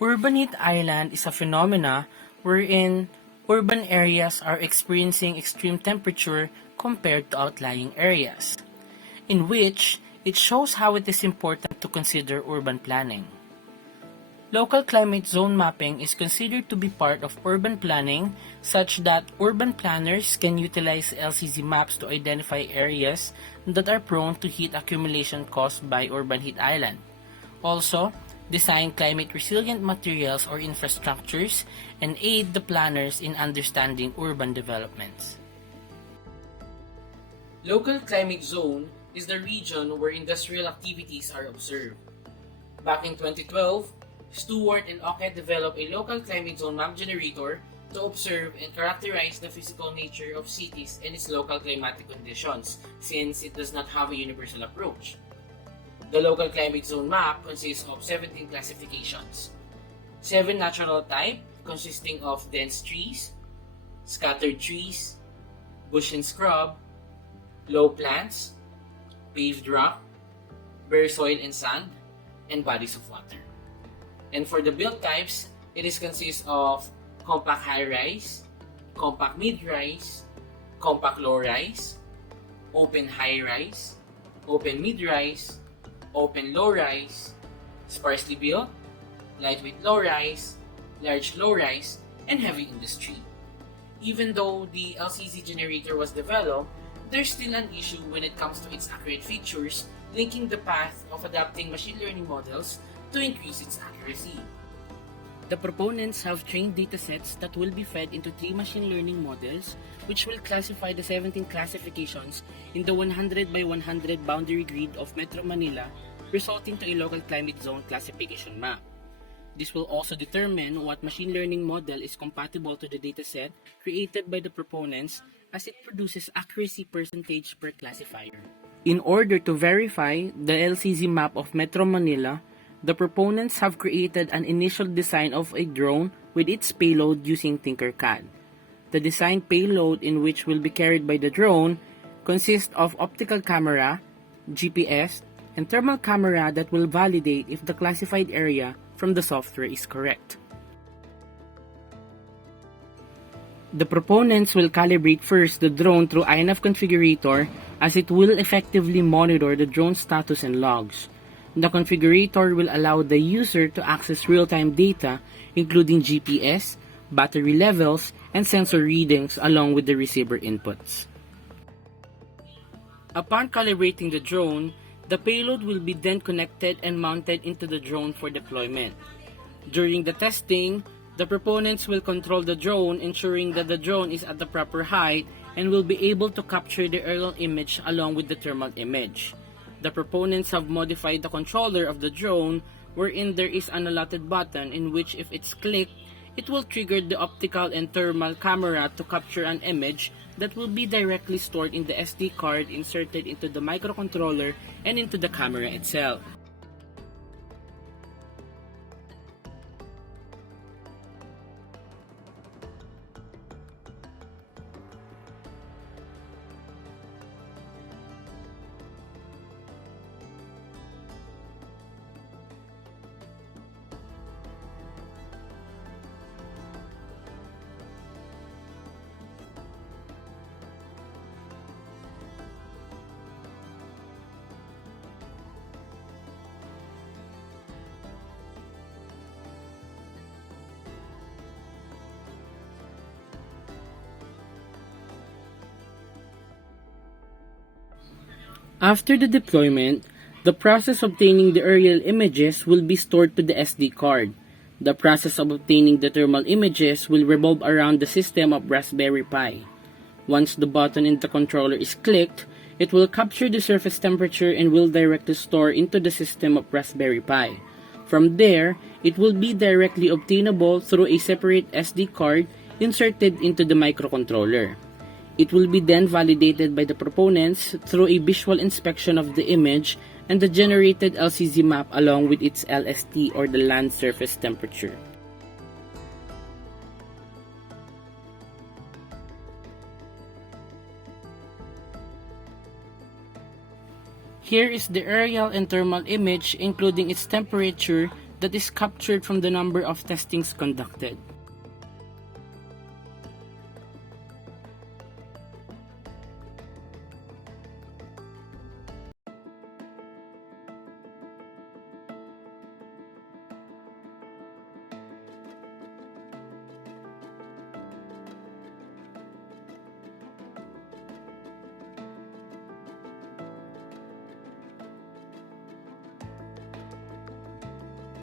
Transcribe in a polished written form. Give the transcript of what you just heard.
Urban heat island is a phenomena wherein urban areas are experiencing extreme temperature compared to outlying areas, in which it shows how it is important to consider urban planning. Local climate zone mapping is considered to be part of urban planning such that urban planners can utilize LCZ maps to identify areas that are prone to heat accumulation caused by urban heat island. Also, design climate resilient materials or infrastructures and aid the planners in understanding urban developments. Local climate zone is the region where industrial activities are observed. Back in 2012, Stewart and Ockett developed a local climate zone map generator to observe and characterize the physical nature of cities and its local climatic conditions, since it does not have a universal approach. The local climate zone map consists of 17 classifications. 7 natural type consisting of dense trees, scattered trees, bush and scrub, low plants, paved rock, bare soil and sand, and bodies of water. And for the build types, it consists of compact high-rise, compact mid-rise, compact low-rise, open high-rise, open mid-rise, open low-rise, sparsely built, lightweight low-rise, large low-rise, and heavy industry. Even though the LCZ generator was developed, there's still an issue when it comes to its accurate features, linking the path of adapting machine learning models to increase its accuracy. The proponents have trained datasets that will be fed into 3 machine learning models, which will classify the 17 classifications in the 100 by 100 boundary grid of Metro Manila, resulting to a local climate zone classification map. This will also determine what machine learning model is compatible to the dataset created by the proponents, as it produces accuracy percentage per classifier. In order to verify the LCZ map of Metro Manila, the proponents have created an initial design of a drone with its payload using Tinkercad. The design payload, in which will be carried by the drone, consists of optical camera, GPS, and thermal camera that will validate if the classified area from the software is correct. The proponents will calibrate first the drone through INAV configurator, as it will effectively monitor the drone status and logs. The configurator will allow the user to access real-time data, including GPS, battery levels, and sensor readings along with the receiver inputs. Upon calibrating the drone, the payload will be then connected and mounted into the drone for deployment. During the testing, the proponents will control the drone, ensuring that the drone is at the proper height and will be able to capture the aerial image along with the thermal image. The proponents have modified the controller of the drone, wherein there is an allotted button in which, if it's clicked, it will trigger the optical and thermal camera to capture an image that will be directly stored in the SD card inserted into the microcontroller and into the camera itself. After the deployment, the process of obtaining the aerial images will be stored to the SD card. The process of obtaining the thermal images will revolve around the system of Raspberry Pi. Once the button in the controller is clicked, it will capture the surface temperature and will directly store into the system of Raspberry Pi. From there, it will be directly obtainable through a separate SD card inserted into the microcontroller. It will be then validated by the proponents through a visual inspection of the image and the generated LCZ map along with its LST, or the land surface temperature. Here is the aerial and thermal image, including its temperature, that is captured from the number of testings conducted.